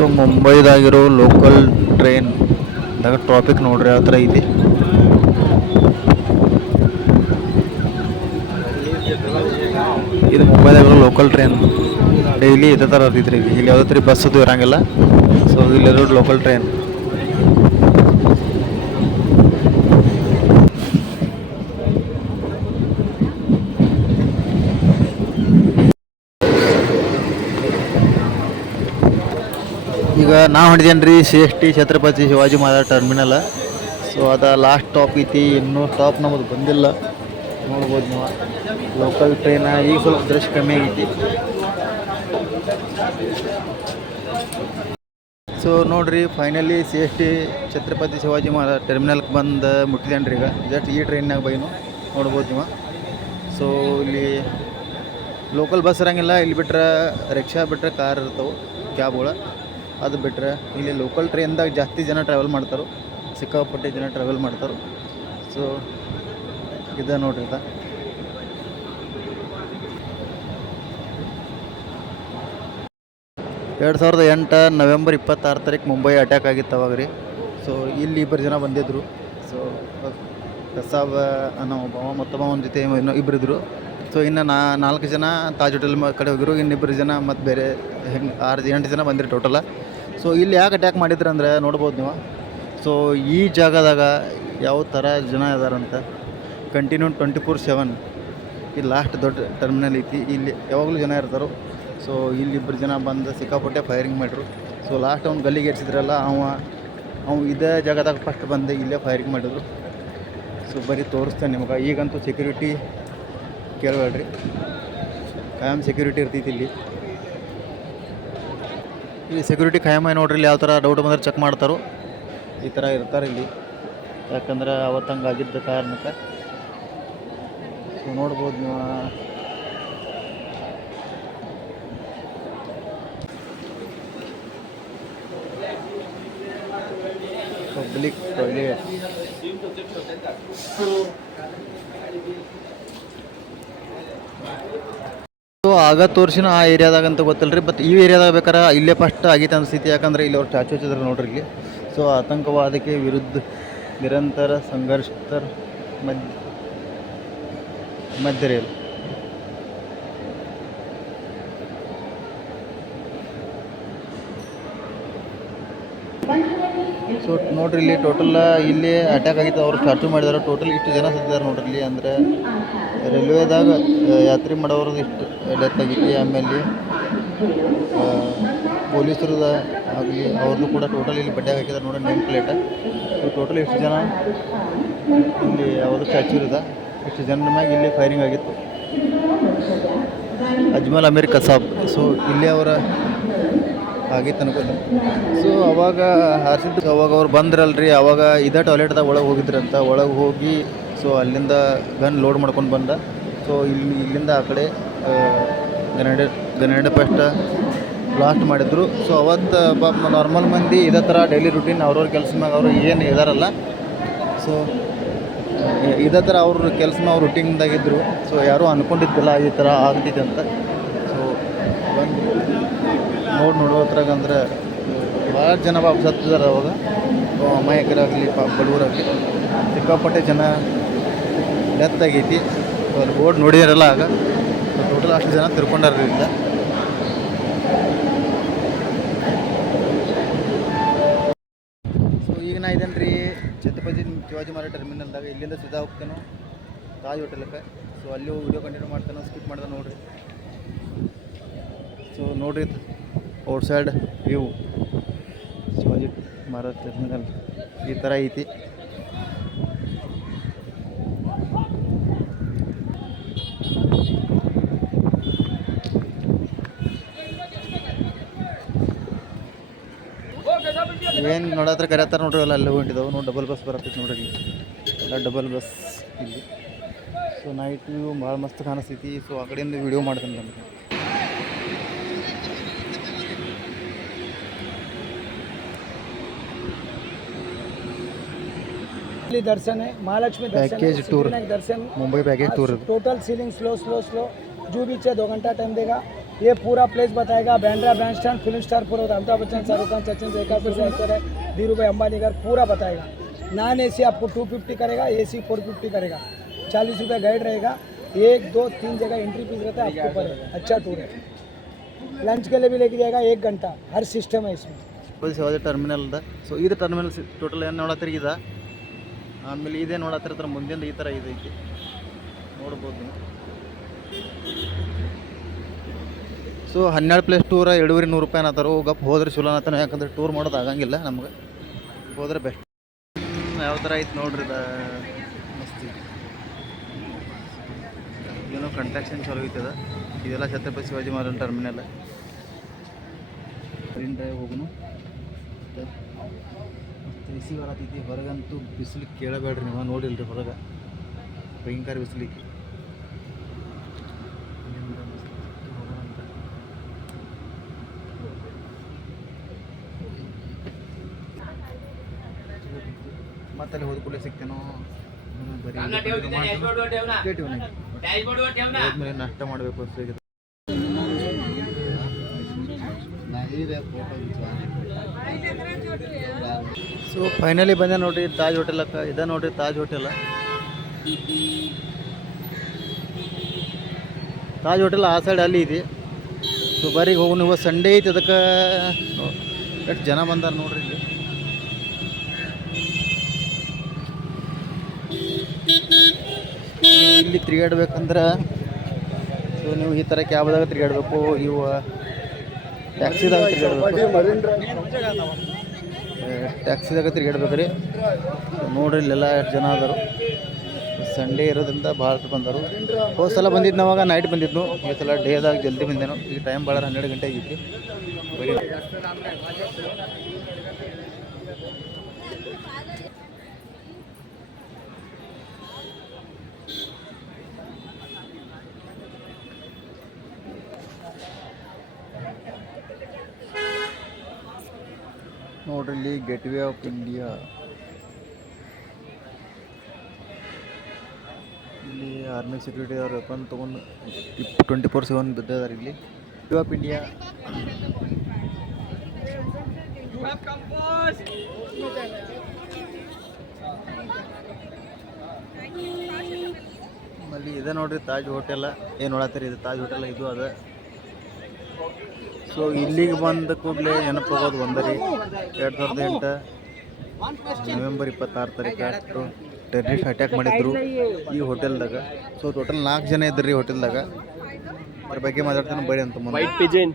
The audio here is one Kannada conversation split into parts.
ಸೊ ಮುಂಬೈದಾಗಿರೋ ಲೋಕಲ್ ಟ್ರೈನ್ ದಾಗ ಟ್ರಾಫಿಕ್ ನೋಡ್ರಿ ಯಾವ ಥರ ಐತಿ. ಇದು ಮುಂಬೈದಾಗಿರೋ ಲೋಕಲ್ ಟ್ರೈನ್ ಡೈಲಿ ಇದೇ ಥರ ಇರ್ತೈತ್ರಿ. ಇಲ್ಲಿ ಯಾವುದೇ ಥರ ಬಸ್ ಅದು ಇರಂಗಿಲ್ಲ. ಸೊ ಇಲ್ಲಿರೋ ಲೋಕಲ್ ಟ್ರೈನ್. ಈಗ ನಾವು ಹೊಂಟಿದ್ದೇನೆ ರೀ CST Chhatrapati Shivaji Maharaj terminal. So ಅದು ಲಾಸ್ಟ್ ಸ್ಟಾಪ್ ಐತಿ. ಇನ್ನೂ ಸ್ಟಾಪ್ ನಮ್ಮದು ಬಂದಿಲ್ಲ. ನೋಡ್ಬೋದು ನೀವು ಲೋಕಲ್ ಟ್ರೈನ. ಈಗ ಸ್ವಲ್ಪ ದೃಶ್ಯ ಕಮ್ಮಿ ಆಗೈತಿ. ಸೊ ನೋಡ್ರಿ ಫೈನಲಿ CST ಛತ್ರಪತಿ ಶಿವಾಜಿ ಮಹಾರಾಜ್ ಟರ್ಮಿನಲ್ಗೆ ಬಂದು ಮುಟ್ಟಿದ್ದೇನೆ ರೀ. ಈಗ ಜಸ್ಟ್ ಈ ಟ್ರೈನ್ನಾಗ ಬೈನು ನೋಡ್ಬೋದು ನೀವು. ಸೊ ಇಲ್ಲಿ ಲೋಕಲ್ ಬಸ್ ಇರೋಂಗಿಲ್ಲ. ಇಲ್ಲಿ ಬಿಟ್ರೆ ರಿಕ್ಷಾ ಬಿಟ್ಟರೆ ಕಾರ್ ಇರ್ತಾವೆ, ಕ್ಯಾಬ್ಗಳು. ಅದು ಬಿಟ್ಟರೆ ಇಲ್ಲಿ ಲೋಕಲ್ ಟ್ರೈನ್ದಾಗ ಜಾಸ್ತಿ ಜನ ಟ್ರಾವೆಲ್ ಮಾಡ್ತಾರೆ. ಸಿಕ್ಕಾಪಟ್ಟೆ ಜನ ಟ್ರಾವೆಲ್ ಮಾಡ್ತಾರೆ. ಸೊ ಇದೆ ನೋಡ್ರಿ ಇದು. ಎರಡು 2008 ನವೆಂಬರ್ 26 ಮುಂಬೈ ಅಟ್ಯಾಕ್ ಆಗಿತ್ತು ಅವಾಗ ರೀ. ಸೊ ಇಲ್ಲಿ ಇಬ್ಬರು ಜನ ಬಂದಿದ್ದರು. ಸೊ ಕಸಾಬ್ ಅನ್ನೋ ಒಬ್ಬ ಮತ್ತೊಬ್ಬ ಒಂದು ಜೊತೆ ಇನ್ನೂ ಇಬ್ಬರಿದ್ದರು. ಸೊ ಇನ್ನು 4 ಜನ ತಾಜ್ ಹೋಟೆಲ್ ಕಡೆ ಹೋಗಿರು. ಇನ್ನಿಬ್ಬರು ಜನ ಮತ್ತು ಬೇರೆ ಹೆಂಗೆ 8 ಜನ ಬಂದಿರಿ ಟೋಟಲ. ಸೊ ಇಲ್ಲಿ ಯಾಕೆ ಅಟ್ಯಾಕ್ ಮಾಡಿದ್ರು ಅಂದರೆ ನೋಡ್ಬೋದು ನೀವು. ಸೊ ಈ ಜಾಗದಾಗ ಯಾವ ಥರ ಜನ ಇದಾರಂತ ಕಂಟಿನ್ಯೂ 24/7 ಇಲ್ಲಿ ಲಾಸ್ಟ್ ದೊಡ್ಡ ಟರ್ಮಿನಲ್ ಐತಿ. ಇಲ್ಲಿ ಯಾವಾಗಲೂ ಜನ ಇರ್ತಾರೆ. ಸೊ ಇಲ್ಲಿ ಇಬ್ಬರು ಜನ ಬಂದು ಸಿಕ್ಕಾಪಟ್ಟೆ ಫೈರಿಂಗ್ ಮಾಡಿದ್ರು. ಸೊ ಲಾಸ್ಟ್ ಅವ್ನು ಗಲ್ಲಿಗೆ ಏರ್ಸಿದ್ರಲ್ಲ ಅವ ಇದೇ ಜಾಗದಾಗ ಫಸ್ಟ್ ಬಂದು ಇಲ್ಲೇ ಫೈರಿಂಗ್ ಮಾಡಿದ್ರು. ಸೊ ಬರೀ ತೋರಿಸ್ತೇನೆ ನಿಮ್ಗೆ. ಈಗಂತೂ ಸೆಕ್ಯೂರಿಟಿ ಕೇಳಬೇಡ್ರಿ, ಖಾಯಂ ಸೆಕ್ಯೂರಿಟಿ ಇರ್ತೈತಿ ಇಲ್ಲಿ. ಇಲ್ಲಿ ಸೆಕ್ಯೂರಿಟಿ ಖಾಯಮಾಗಿ ನೋಡ್ರಿ. ಇಲ್ಲಿ ಯಾವ ಥರ ಡೌಟ್ ಬಂದರೆ ಚೆಕ್ ಮಾಡ್ತಾರೋ ಈ ಥರ ಇರ್ತಾರೆ ಇಲ್ಲಿ. ಯಾಕಂದ್ರೆ ಅವತ್ತಂಗೆ ಆಗಿದ್ದ ಕಾರಣಕ್ಕೆ. ಸೊ ನೋಡ್ಬೋದು ನೀವು. ಪಬ್ಲಿಕ್ ಟಾಯ್ಲೆಟ್ ಆಗ ತೋರಿಸಿನ ಆ ಏರಿಯಾದಾಗ ಅಂತ ಗೊತ್ತಿಲ್ಲ ರೀ. ಬಟ್ ಈ ಏರಿಯಾದಾಗ ಬೇಕಾರೆ ಇಲ್ಲೇ ಫಸ್ಟ್ ಆಗಿತ್ತು ಅನಿಸ್ತೈತಿ. ಯಾಕಂದರೆ ಇಲ್ಲಿ ಅವ್ರು ಸ್ಟ್ಯಾಚು ಹಚ್ಚಿದ್ರು ನೋಡ್ರಿ ಇಲ್ಲಿ. ಸೊ ಆತಂಕವಾದಕ್ಕೆ ವಿರುದ್ಧ ನಿರಂತರ ಸಂಘರ್ಷದ ಮಧ್ಯೆ ಸೊ ನೋಡ್ರಿ ಇಲ್ಲಿ ಟೋಟಲ್ ಇಲ್ಲಿ ಅಟ್ಯಾಕ್ ಆಗಿತ್ತು. ಅವರು ಸ್ಟ್ಯಾಚು ಮಾಡಿದಾರೆ. ಟೋಟಲ್ ಇಷ್ಟು ಜನ ಸತ್ತಿದ್ದಾರೆ ನೋಡ್ರಿ ಇಲ್ಲಿ. ಅಂದರೆ ರೈಲ್ವೆದಾಗ ಯಾತ್ರೆ ಮಾಡೋರದ್ದು ಇಷ್ಟು ಡೆತ್ ಆಗೈತಿ. ಆಮೇಲೆ ಪೊಲೀಸರದ ಆಗಲಿ ಅವ್ರದ್ದು ಕೂಡ ಟೋಟಲ್ ಇಲ್ಲಿ ಬಡ್ಡೆ ಹಾಕಿದ್ದಾರೆ ನೋಡಿ ನೇಮ್ ಪ್ಲೇಟ್. ಟೋಟಲ್ ಇಷ್ಟು ಜನ ಇಲ್ಲಿ ಯಾವುದು ಸ್ಟ್ಯಾಚು ಇರೋದ ಇಷ್ಟು ಜನ ಮ್ಯಾಗ ಇಲ್ಲಿ ಫೈರಿಂಗ್ ಆಗಿತ್ತು. ಅಜ್ಮಲ್ ಅಮೀರ್ ಕಸಾಬ್. ಸೊ ಇಲ್ಲಿ ಅವರ ಆಗಿತ್ತು ಅನ್ಕೋತೀನಿ. ಸೊ ಅವಾಗ ಹಾರಿಸಿದ್ದು ಅವಾಗ ಅವ್ರು ಬಂದ್ರಲ್ರಿ. ಅವಾಗ ಇದೇ ಟಾಯ್ಲೆಟ್ದಾಗ ಒಳಗೆ ಹೋಗಿದ್ರಂತ. ಒಳಗೆ ಹೋಗಿ ಸೊ ಅಲ್ಲಿಂದ ಗನ್ ಲೋಡ್ ಮಾಡ್ಕೊಂಡು ಬಂದ. ಸೊ ಇಲ್ಲಿಂದ ಆ ಕಡೆ ಗ್ರೆನೇಡ್ ಫಸ್ಟ್ ಬ್ಲಾಸ್ಟ್ ಮಾಡಿದ್ರು. ಸೊ ಅವತ್ತು ನಾರ್ಮಲ್ ಮಂದಿ ಇದೇ ಥರ ಡೈಲಿ ರುಟೀನ್ ಅವ್ರವ್ರ ಕೆಲಸ ಮ್ಯಾಗ ಅವರು ಏನು ಇದಾರಲ್ಲ. ಸೊ ಇದೇ ಥರ ಅವ್ರ ಕೆಲಸ ಮ್ಯಾಗ ಅವ್ರು ರುಟೀನ್ದಾಗಿದ್ದರು. ಸೊ ಯಾರೂ ಅಂದ್ಕೊಂಡಿದ್ದಿಲ್ಲ ಈ ಥರ ಆಗ್ತಿದೆ ಅಂತ. ಸೊ ಬಂದು ನೋಡೋದ್ರಾಗ ಅಂದ್ರೆ ಭಾಳ ಜನ ಸತ್ತಿದ್ದಾರೆ ಅವಾಗ. ಅಮಾಯಕರಾಗಲಿ ಬಡವರಾಗಲಿ ಸಿಕ್ಕಾಪಟ್ಟೆ ಜನ ಡೆತ್ ಆಗೈತಿ. ಅಲ್ಲಿ ಬೋರ್ಡ್ ನೋಡಿದಾರಲ್ಲ ಆಗ. ಟೋಟಲ್ ಅಷ್ಟು ಜನ ತಿರ್ಕೊಂಡಾರಿಂದ. ಸೊ ಈಗ ನಾ ಇದೇನು ರೀ ಛತ್ರಪತಿ ಶಿವಾಜಿ ಮಹಾರಾಜ್ ಟರ್ಮಿನಲ್ದಾಗ. ಇಲ್ಲಿಂದ ಸೀದಾ ಹೋಗ್ತೇನೋ ತಾಜ್ ಹೋಟೆಲ್ಗೆ. ಸೊ ಅಲ್ಲಿ ವಿಡಿಯೋ ಕಂಟಿನ್ಯೂ ಮಾಡ್ತೇನೋ ಸ್ಕಿಪ್ ಮಾಡ್ದೆ ನೋಡಿರಿ. ಸೊ ನೋಡಿರಿ out side view Shivaji Maharaj terminal ಈ ಥರ ಐತಿ. ಏನು ನೋಡತ್ರ ಕರೆಯತ್ತಾರೆ ನೋಡ್ರಿ. ಅಲ್ಲಿ ಹೊಂಟಿದ್ದಾವೆ ನೋಡಿ. ಡಬಲ್ ಬಸ್ ಬರತ್ತೈತಿ ನೋಡ್ರಿ ಇಲ್ಲಿ. ಎಲ್ಲ ಡಬಲ್ ಬಸ್ ಇಲ್ಲಿ. ಸೊ ನೈಟ್ ವ್ಯೂ ಭಾಳ ಮಸ್ತ್ ಕಾಣಿಸ್ತೈತಿ. ಸೊ ಆ ಕಡೆಯಿಂದ ವಿಡಿಯೋ ಮಾಡ್ತೇನೆ ನಮಗೆ. दर्शन है महालक्ष्मी पैकेज टूर दर्शन मुंबई पैकेज टूर टोटल सीलिंग स्लो जो भी 2 घंटा टाइम देगा ये पूरा प्लेस बताएगा। बैंड्रा बैंडस्टैंड, फिल्म स्टार पूरा अमिताभ बच्चन, शाहरुख खान, सचिन जयकार से एक्टर है, धीरू भाई अंबानी घर पूरा बताएगा। नॉन AC आपको 250 करेगा, AC 450 करेगा। 40 रुपये गाइड रहेगा। 1, 2, 3 जगह एंट्री फीस रहता है आपको पड़ेगा। अच्छा टूर है। लंच के लिए भी लेके जाएगा 1 घंटा, हर सिस्टम है इसमें। ಯಾವ್ದು ಟರ್ಮಿನಲ್ ಅದ. ಸೊ ಇದು ಟರ್ಮಿನಲ್ ಟೋಟಲ್ ಏನು ನೋಡತ್ತೀರಿ ಇದೆ. ಆಮೇಲೆ ಇದೇ ನೋಡತ್ತಿರ್ತಾರೆ ಮುಂದಿಂದ ಈ ಥರ ಇದೈತಿ ನೋಡ್ಬೋದು ನೀವು. ಸೊ 12 ಪ್ಲೇಸ್ ಟೂರ 2,200 ರೂಪಾಯಿ ಅನ್ನತ್ತಾರೋ ಗಪ್ ಹೋದ್ರೆ ಚಲೋ ಅನ್ನತ್ತಾನೆ. ಯಾಕಂದ್ರೆ ಟೂರ್ ಮಾಡೋದು ಆಗಂಗಿಲ್ಲ ನಮ್ಗೆ, ಹೋದ್ರೆ ಬೆಸ್ಟ್. ಯಾವ ಥರ ಐತೆ ನೋಡ್ರಿ ಇದು ಮಸ್ತಿ. ಏನೋ ಕನ್ಸ್ಟ್ರಕ್ಷನ್ ಚಲೋ ಐತದ. ಇದೆಲ್ಲ ಛತ್ರಪತಿ ಶಿವಾಜಿ ಮಹಾರಾಜ ಟರ್ಮಿನಲ್. ಟ್ರೈನ್ ಡ್ರೈವ್ ಹೋಗುನು ಬಿಸಿ ಬರತೈತಿ. ಹೊರಗಂತೂ ಬಿಸಿಲಿಗೆ ಕೇಳಬೇಡ್ರಿ ನೀವು, ನೋಡಿಲ್ರಿ ಹೊರಗೆ ಭಯಂಕರ ಬಿಸಿಲಿಗೆ. ಮತ್ತೆ ಅಲ್ಲಿ ಹೋದ ಕೂಡಲೇ ಸಿಗ್ತೇನೋ ಬರೀ ಹೋದ್ಮೇಲೆ ನಾಷ್ಟ ಮಾಡಬೇಕು ಅಷ್ಟೇ. ಸೊ ಫೈನಲಿ ಬಂದೆ ನೋಡ್ರಿ ತಾಜ್ ಹೋಟೆಲಕ್ಕ. ಇದೆ ನೋಡ್ರಿ ತಾಜ್ ಹೋಟೆಲ್. ತಾಜ್ ಹೋಟೆಲ್ ಆ ಸೈಡ್ ಅಲ್ಲಿ ಇದೆ. ಸೊ ಬರೀ ಹೋಗಿ ನೀವು ಸಂಡೇ ಐತಿ, ಅದಕ್ಕೆ ಎಷ್ಟು ಜನ ಬಂದಾರ ನೋಡ್ರಿ ಇಲ್ಲಿ. ಇಲ್ಲಿ ತಿರುಗಾಡ್ಬೇಕಂದ್ರೆ ಸೊ ನೀವು ಈ ಥರ ಕ್ಯಾಬ್ದಾಗ ತಿರುಗಾಡಬೇಕು, ಇವು ಟ್ಯಾಕ್ಸಿದಾಗ ತಿರುಗಾಡ್ಬೇಕು ರೀ. ನೋಡ್ರಿ ಇಲ್ಲೆಲ್ಲ ಎಷ್ಟು ಜನ ಅದಾರು. ಸಂಡೇ ಇರೋದ್ರಿಂದ ಭಾಳ ಬಂದರು. ಹೋದ ಸಲ ಬಂದಿದ್ದು ನಾವಾಗ ನೈಟ್ ಬಂದಿದ್ದು, ಈ ಸಲ ಡೇದಾಗ ಜಲ್ದಿ ಬಂದೇನು. ಈಗ ಟೈಮ್ ಭಾಳ 12 ಗಂಟೆ ಆಗೈತಿ. ಬರೀ ನೋಡ್ರಿ ಇಲ್ಲಿ ಗೇಟ್ವೇ ಆಫ್ ಇಂಡಿಯಾ. ಇಲ್ಲಿ ಆರ್ಮಿ ಸೆಕ್ಯೂರಿಟಿ ಅವ್ರು ವೆಪನ್ ತೊಗೊಂಡು 24/7 ಬಿದ್ದಿದ್ದಾರೆ ಇಲ್ಲಿ. Gateway of India. ಅಲ್ಲಿ ಇದೆ ನೋಡ್ರಿ ತಾಜ್ ಹೋಟೆಲ್. ಏನು ನೋಡತ್ತೀರಿ ಇದು ತಾಜ್ ಹೋಟೆಲ್, ಇದು ಅದ. ಸೊ ಇಲ್ಲಿಗೆ ಬಂದ ಕೂಡಲೇ ನೆನಪಾಗೋದು ಒಂದರಿ 2008 ನವೆಂಬರ್ 26 ತಾರೀಕು ಟೆರರಿಸ್ಟ್ ಅಟ್ಯಾಕ್ ಮಾಡಿದ್ರು ಈ ಹೋಟೆಲ್ದಾಗ. ಸೊ ಟೋಟಲ್ 4 ಜನ ಇದ್ರಿ ಹೋಟೆಲ್ದಾಗ. ಅದ್ರ ಬಗ್ಗೆ ಮಾತಾಡ್ತಾನೆ ಬರೀ ಅಂತ ಮುಂದೆ. ವೈಟ್ ಪಿಜನ್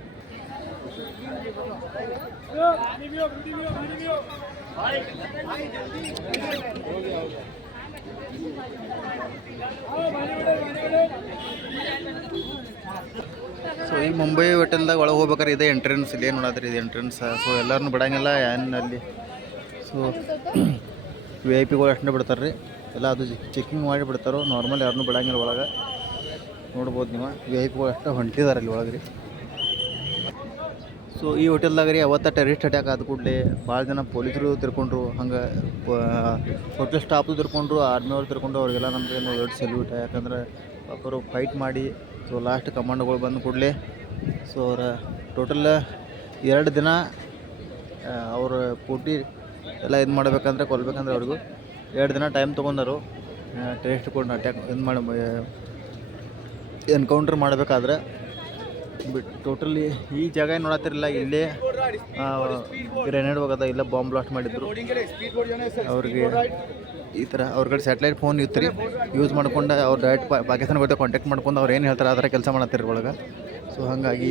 ಸೊ ಈ ಮುಂಬೈ ಹೋಟೆಲ್ದಾಗ ಒಳಗೆ ಹೋಗ್ಬೇಕಾದ್ರೆ ಇದೆ ಎಂಟ್ರೆನ್ಸ್. ಇಲ್ಲಿ ಏನು ನೋಡತ್ರಿ ಇದು ಎಂಟ್ರೆನ್ಸ್. ಸೊ ಎಲ್ಲರನ್ನೂ ಬಿಡಂಗಿಲ್ಲ ಏನು ಅಲ್ಲಿ. ಸೊ VIP ಗಳು ಅಷ್ಟೇ ಬಿಡ್ತಾರೆ ರೀ ಎಲ್ಲ. ಅದು ಚೆಕಿಂಗ್ ಮಾಡಿ ಬಿಡ್ತಾರೋ, ನಾರ್ಮಲ್ ಯಾರನ್ನೂ ಬಿಡಂಗಿಲ್ಲ ಒಳಗೆ. ನೋಡ್ಬೋದು ನೀವು VIP ಗಳು ಅಷ್ಟೇ ಹೊಂಟಿದ್ದಾರೆ ಅಲ್ಲಿ ಒಳಗೆ ರೀ. ಸೊ ಈ ಹೋಟೆಲ್ದಾಗ ರೀ ಅವತ್ತು ಟೆರರಿಸ್ಟ್ ಅಟ್ಯಾಕ್ ಆದ ಕೂಡಲೇ ಭಾಳ ಜನ ಪೊಲೀಸರು ತಿರ್ಕೊಂಡ್ರು, ಹಂಗೆ ಹೋಟೆಲ್ ಸ್ಟಾಫು ತಿರ್ಕೊಂಡ್ರು, ಆರ್ಮಿ ಅವ್ರು ತಿರ್ಕೊಂಡ್ರು. ಅವ್ರಿಗೆಲ್ಲ ನಮಗೆ ದೊಡ್ಡ ಸಲ್ಯೂಟ್. ಯಾಕಂದ್ರೆ ಅವರು ಫೈಟ್ ಮಾಡಿ ಸೊ ಲಾಸ್ಟ್ ಕಮಾಂಡ್ಗಳು ಬಂದ ಕೂಡಲೇ ಸೊ ಅವರ ಟೋಟಲ್ 2 ದಿನ ಅವ್ರ ಪೂರ್ತಿ ಎಲ್ಲ ಇದು ಮಾಡ್ಬೇಕಂದ್ರೆ ಕೊಲ್ಬೇಕಂದ್ರೆ ಅವ್ರಿಗೂ 2 ದಿನ ಟೈಮ್ ತೊಗೊಂಡರು. ಟೆರರಿಸ್ಟ್ ಕೊಂಡು ಅಟ್ಯಾಕ್ ಇದು ಮಾಡಿ ಎನ್ಕೌಂಟ್ರ್ ಮಾಡಬೇಕಾದ್ರೆ ಬಿಟ್ಟು ಟೋಟಲಿ ಈ ಜಾಗ ಏನು ನೋಡತ್ತಿರಲಿಲ್ಲ. ಇಲ್ಲೇ ಗ್ರೆನೇಡ್ ಹೋಗದ, ಇಲ್ಲ ಬಾಂಬ್ ಬ್ಲಾಸ್ಟ್ ಮಾಡಿದ್ರು. ಅವ್ರಿಗೆ ಈ ಥರ ಅವ್ರ ಕಡೆ ಸ್ಯಾಟಲೈಟ್ ಫೋನ್ ಇತ್ತು ರೀ, ಯೂಸ್ ಮಾಡ್ಕೊಂಡು ಅವ್ರು ಡೈರೆಕ್ಟ್ ಪಾಕಿಸ್ತಾನ ಜೊತೆ ಕಾಂಟ್ಯಾಕ್ಟ್ ಮಾಡ್ಕೊಂಡು ಅವ್ರು ಏನು ಹೇಳ್ತಾರೆ ಆ ಥರ ಕೆಲಸ ಮಾಡತ್ತೀರಿ ಒಳಗೆ. ಸೊ ಹಾಗಾಗಿ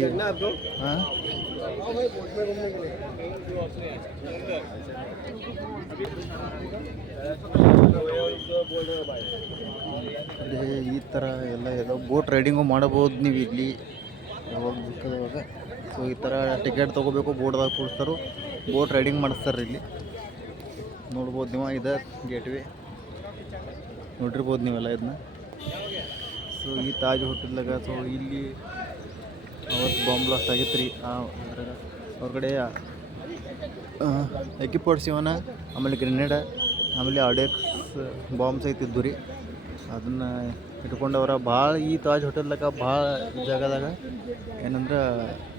ಈ ಥರ ಎಲ್ಲ ಏನೋ ಬೋಟ್ ರೈಡಿಂಗು ಮಾಡಬೋದು ನೀವು ಇಲ್ಲಿ ಯಾವಾಗ ಬೇಕಾದವಾಗ. ಸೊ ಈ ಥರ ಟಿಕೆಟ್ ತೊಗೋಬೇಕು, ಬೋಟ್ದಾಗ ಕೂರಿಸ್ತಾರೆ, ಬೋಟ್ ರೈಡಿಂಗ್ ಮಾಡಿಸ್ತಾರೆ ಇಲ್ಲಿ. ನೋಡ್ಬೋದು ನೀವು ಇದು ಗೇಟ್ವೇ ನೋಡಿರ್ಬೋದು ನೀವೆಲ್ಲ ಇದನ್ನ. ಸೊ ಈ ತಾಜ್ ಹೋಟೆಲ್ದಾಗ ಸೊ ಇಲ್ಲಿ ಅವತ್ತು ಬಾಂಬ್ ಬ್ಲಾಸ್ಟ್ ಆಗಿತ್ತು ರೀ. ಅದ್ರಾಗ ಹೊರಗಡೆ AK-47 ಆಮೇಲೆ ಗ್ರೆನೇಡ್ ಆಮೇಲೆ RDX ಬಾಂಬ್ಸ್ ಐತಿದ್ದು ರೀ. ಅದನ್ನು ಇಟ್ಕೊಂಡವ್ರ ಭಾಳ ಈ ತಾಜ್ ಹೋಟೆಲ್ದಾಗ ಭಾಳ ಜಾಗದಾಗ ಏನಂದ್ರೆ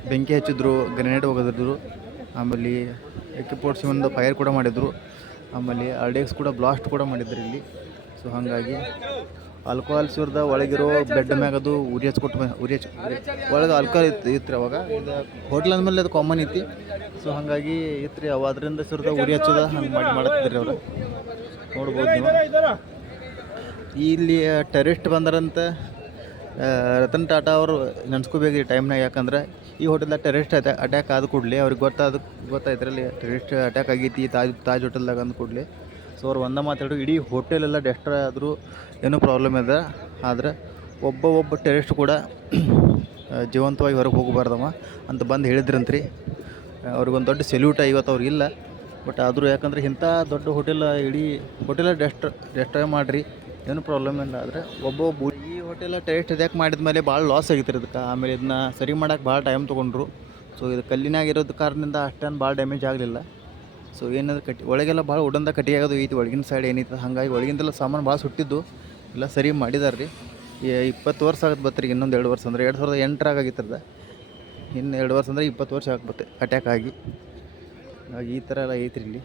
ಬೆಂಕಿ ಹಚ್ಚಿದ್ರು, ಗ್ರೆನೇಡ್ ಒಗೆದಿದ್ರು, ಆಮೇಲೆ ಎಕ್ಕಿಪೋರ್ಟ್ಸ್ ಒಂದು ಫೈರ್ ಕೂಡ ಮಾಡಿದ್ರು, ಆಮೇಲೆ RDX ಕೂಡ ಬ್ಲಾಸ್ಟ್ ಕೂಡ ಮಾಡಿದ್ರು ಇಲ್ಲಿ. ಸೊ ಹಾಗಾಗಿ ಆಲ್ಕೋಹಾಲ್ ಸುರಿದ ಒಳಗಿರೋ ಬೆಡ್ ಮ್ಯಾಗ ಅದು ಉರಿ ಹಚ್ಕೊಟ್ಟು ಒಳಗೆ ಆಲ್ಕೋಹಾಲ್ ಇತ್ತು ರೀ ಅವಾಗ. ಇದು ಹೋಟ್ಲ್ ಅಂದಮೇಲೆ ಅದು ಕಾಮನ್ ಐತಿ. ಸೊ ಹಾಗಾಗಿ ಇತ್ತು ರೀ ಅವ ಅದರಿಂದ ಸುರಿದ ಉರಿ ಹಚ್ಚೋದ ಹಂಗೆ ಮಾಡ್ತಿದ್ರಿ ಅವ್ರು. ನೋಡ್ಬೋದು ನೀವು ಇಲ್ಲಿ ಟೆರರಿಸ್ಟ್ ಬಂದರಂತ ರತನ್ ಟಾಟಾ ಅವರು ನೆನ್ಸ್ಕೋಬೇಕು ಈ ಟೈಮ್ನಾಗ. ಯಾಕಂದ್ರೆ ಈ ಹೋಟೆಲ್ದಾಗ ಟೆರರಿಸ್ಟ್ ಅಟ್ಯಾಕ್ ಆದ ಕೂಡಲೇ ಅವ್ರಿಗೆ ಗೊತ್ತಾಯ್ತರಲ್ಲಿ ಟೆರರಿಸ್ಟ್ ಅಟ್ಯಾಕ್ ಆಗೈತಿ ತಾಜ್ ಹೋಟೆಲ್ದಾಗ ಅಂದ ಕೂಡಲೇ. ಸೊ ಅವ್ರು ಒಂದೇ ಮಾತಾಡೋದು, ಇಡೀ ಹೋಟೆಲೆಲ್ಲ ಡೆಸ್ಟ್ರಾಯ್ ಆದರೂ ಏನೂ ಪ್ರಾಬ್ಲಮ್ ಇದೆ, ಆದರೆ ಒಬ್ಬ ಟೆರರಿಸ್ಟ್ ಕೂಡ ಜೀವಂತವಾಗಿ ಹೊರಗೆ ಹೋಗಬಾರ್ದವ ಅಂತ ಬಂದು ಹೇಳಿದ್ರಂತ್ರಿ. ಅವ್ರಿಗೊಂದು ದೊಡ್ಡ ಸೆಲ್ಯೂಟ ಇವತ್ತು ಅವ್ರಿಗಿಲ್ಲ. ಬಟ್ ಆದರೂ ಯಾಕಂದ್ರೆ ಇಂಥ ದೊಡ್ಡ ಇಡೀ ಹೋಟೆಲ ಡೆಸ್ಟ್ರಾಯ್ ಮಾಡಿರಿ, ಏನು ಪ್ರಾಬ್ಲಮ್ ಇಲ್ಲ. ಆದರೆ ಈ ಹೋಟೆಲ ಟೆರರಿಸ್ಟ್ ಅಟ್ಯಾಕ್ ಮಾಡಿದ ಮೇಲೆ ಭಾಳ ಲಾಸ್ ಆಗಿತ್ತು ಇದಕ್ಕೆ. ಆಮೇಲೆ ಇದನ್ನ ಸರಿ ಮಾಡೋಕೆ ಭಾಳ ಟೈಮ್ ತೊಗೊಂಡ್ರು. ಸೊ ಇದು ಕಲ್ಲಿನಾಗ ಇರೋದು ಕಾರಣದಿಂದ ಅಷ್ಟೇನು ಭಾಳ ಡ್ಯಾಮೇಜ್ ಆಗಲಿಲ್ಲ. ಸೊ ಏನಂದ್ರೆ ಒಳಗೆಲ್ಲ ಭಾಳ ಉಡಂದ ಕಟ್ಟಿಗೆ ಆಗೋದು ಐತಿ, ಒಳಗಿನ ಸೈಡ್ ಏನೈತೆ. ಹಾಗಾಗಿ ಒಳಗಿಂದೆಲ್ಲ ಸಾಮಾನು ಭಾಳ ಸುಟ್ಟಿದ್ದು ಎಲ್ಲ ಸರಿ ಮಾಡಿದಾರೆ ರೀ. 20 ವರ್ಷ ಆಗತ್ತೆ ಬತ್ರಿ, ಇನ್ನೊಂದು 2 ವರ್ಷ ಅಂದ್ರೆ 2008 ಆಗಿತ್ತದ. ಇನ್ನು 2 ವರ್ಷ ಅಂದರೆ 20 ವರ್ಷ ಆಗ್ಬತ್ತೆ ಅಟ್ಯಾಕ್ ಆಗಿ. ಈ ಥರ ಎಲ್ಲ ಐತ್ರಿ ಇಲ್ಲಿ.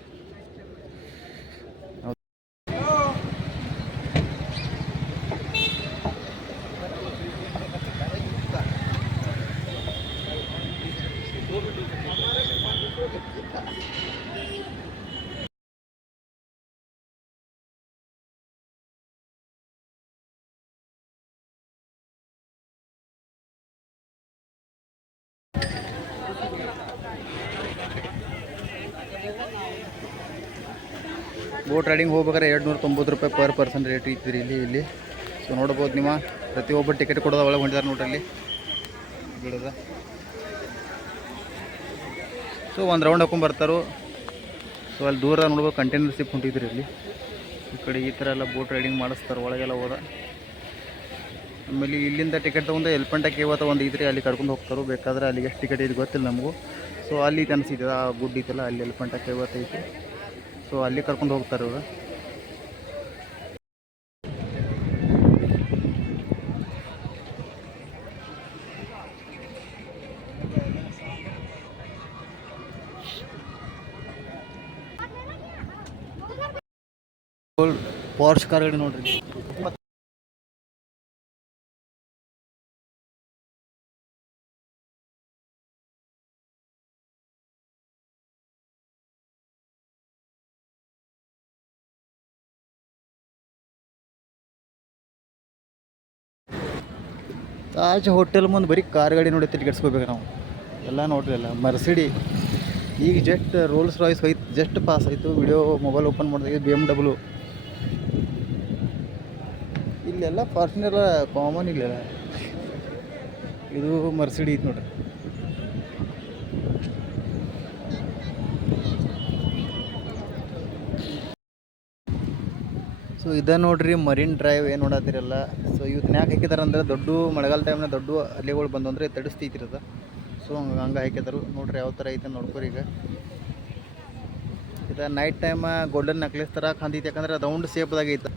ಬೋಟ್ ರೈಡಿಂಗ್ ಹೋಗ್ಬೇಕಾದ್ರೆ 290 ರೂಪಾಯಿ ಪರ್ ಪರ್ಸನ್ ರೇಟ್ ಇತ್ತು ಇಲ್ಲಿ. ಸೊ ನೋಡ್ಬೋದು ನೀವು, ಪ್ರತಿಯೊಬ್ಬರು ಟಿಕೆಟ್ ಕೊಡೋದು ಒಳಗೆ ಹೊಂಟಿದ್ದಾರೆ ನೋಡ್ರಿ ಅಲ್ಲಿ ಬಿಡೋದ. ಸೊ ಒಂದು ರೌಂಡ್ ಹಾಕೊಂಡ್ಬರ್ತಾರೋ. ಸೊ ಅಲ್ಲಿ ದೂರ ನೋಡ್ಬೋದು ಕಂಟೈನರ್ ಶಿಪ್ ಹೊಂಟಿದ್ರಿ ಇಲ್ಲಿ. ಈ ಕಡೆ ಈ ಥರ ಎಲ್ಲ ಬೋಟ್ ರೈಡಿಂಗ್ ಮಾಡಿಸ್ತಾರೆ ಒಳಗೆಲ್ಲ ಹೋದ. ಆಮೇಲೆ ಇಲ್ಲಿಂದ ಟಿಕೆಟ್ ತೊಗೊಂಡು ಎಲ್ಪಂಟ ಕೇವತ್ತ ಒಂದು ಇದ್ರಿ, ಅಲ್ಲಿ ಕರ್ಕೊಂಡು ಹೋಗ್ತಾರೆ. ಬೇಕಾದ್ರೆ ಅಲ್ಲಿಗೆ ಎಷ್ಟು ಟಿಕೆಟ್ ಇದು ಗೊತ್ತಿಲ್ಲ ನಮಗೂ. ಸೊ ಅಲ್ಲಿ ಅನಿಸಿದೆ ಆ ಗುಡ್ ಐತಲ್ಲ, ಅಲ್ಲಿ ಎಲ್ಪಂಟ ಕೇವತ್ತ ಐತಿ. ಸೊ ಅಲ್ಲಿ ಕರ್ಕೊಂಡು ಹೋಗ್ತಾರೆ ಇವಾಗ. ಪಾರ್ಶ್ ಕಾರ್ಗಳು ನೋಡ್ರಿ. ತಾಜ್ ಹೋಟೆಲ್ ಮುಂದೆ ಬರೀ ಕಾರ್ ಗಾಡಿ ನೋಡಿ ತಿರ್ಗಿಸ್ಕೋಬೇಕು ನಾವು ಎಲ್ಲ. ನೋಡ್ರಿ ಎಲ್ಲ ಮರ್ಸಿಡಿ. ಈಗ ಜಸ್ಟ್ ರೋಲ್ಸ್ ರಾಯ್ಸ್ ಹೋಯ್ತು, ಜಸ್ಟ್ ಪಾಸ್ ಆಯಿತು. ವಿಡಿಯೋ ಮೊಬೈಲ್ ಓಪನ್ ಮಾಡಿದಾಗ BMW. ಇಲ್ಲೆಲ್ಲ ಫಾರ್ಚುನರ್ ಕಾಮನ್ ಇಲ್ಲೆಲ್ಲ. ಇದು ಮರ್ಸಿಡಿ ಐತೆ ನೋಡ್ರಿ. ಸೊ ಇದ ನೋಡ್ರಿ ಮರೀನ್ ಡ್ರೈವ್ ಏನು ನೋಡತ್ತೀರಲ್ಲ. ಸೊ ಇವತ್ತು ಯಾಕೆ ಹಾಕಿದಾರೆ ಅಂದ್ರೆ ದೊಡ್ಡ ಮಳೆಗಾಲ ಟೈಮ್ನ ದೊಡ್ಡ ಅಲೆಗಳು ಬಂದು ಅಂದರೆ ತಡಿಸ್ತೈತಿರದ. ಸೊ ಹಂಗೆ ಹಾಕಿದಾರು ನೋಡ್ರಿ ಯಾವ ಥರ ಐತೆ ನೋಡ್ಕೊರಿ. ಈಗ ಇದು ನೈಟ್ ಟೈಮ್ ಗೋಲ್ಡನ್ ನೆಕ್ಲೆಸ್ ಥರ ಕಾಣ್ತೈತಿ, ಯಾಕಂದ್ರೆ ರೌಂಡ್ ಶೇಪ್ದಾಗ ಐತೆ.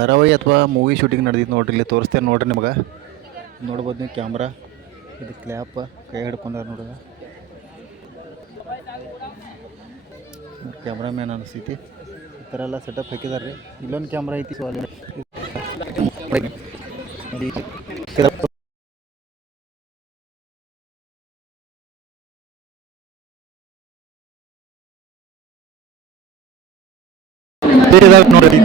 ಧಾರಾವಾಹಿ ಅಥವಾ ಮೂವಿ ಶೂಟಿಂಗ್ ನಡೆದಿತ್ತು ನೋಡ್ರಿ, ಇಲ್ಲಿ ತೋರಿಸ್ತೇನೆ ನೋಡ್ರಿ ನಿಮಗೆ. ನೋಡ್ಬೋದು ನೀವು ಕ್ಯಾಮ್ರಾ, ಇದು ಕ್ಲ್ಯಾಪ್ ಕೈ ಹಿಡ್ಕೊಂಡಾರ ನೋಡ್ರಿ. ಕ್ಯಾಮ್ರಾಮ್ಯಾನ್ ಅನಿಸ್ತೈತಿ. ಈ ಥರ ಎಲ್ಲ ಸೆಟಪ್ ಹಾಕಿದಾರೆ ರೀ. ಇಲ್ಲೊಂದು ಕ್ಯಾಮ್ರಾ ಐತಿ. ಸೊ ಅಲ್ಲಿ ನೋಡ್ರಿ.